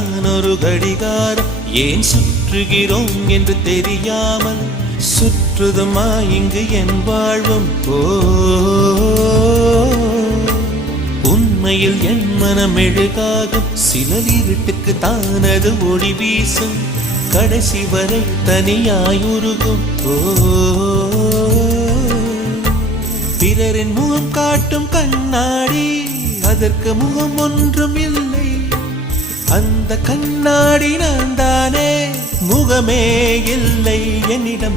நான் ஒரு கடிகாரம் ஏன் சுற்றுகிறோம் என்று தெரியாமல் சுற்றுதுமா இங்கு என் வாழ்வும் உண்மையில் என் மனம் எழுகாகும் சிலர் இருட்டுக்கு தானது ஒளி வீசும் கடைசி வரை தனியாய் உருகும் பிறரின் முகம் காட்டும் கண்ணாடி அதற்கு முகம் ஒன்றும் இல்லை அந்த கண்ணாடி நான் தானே முகமே இல்லை என்னிடம்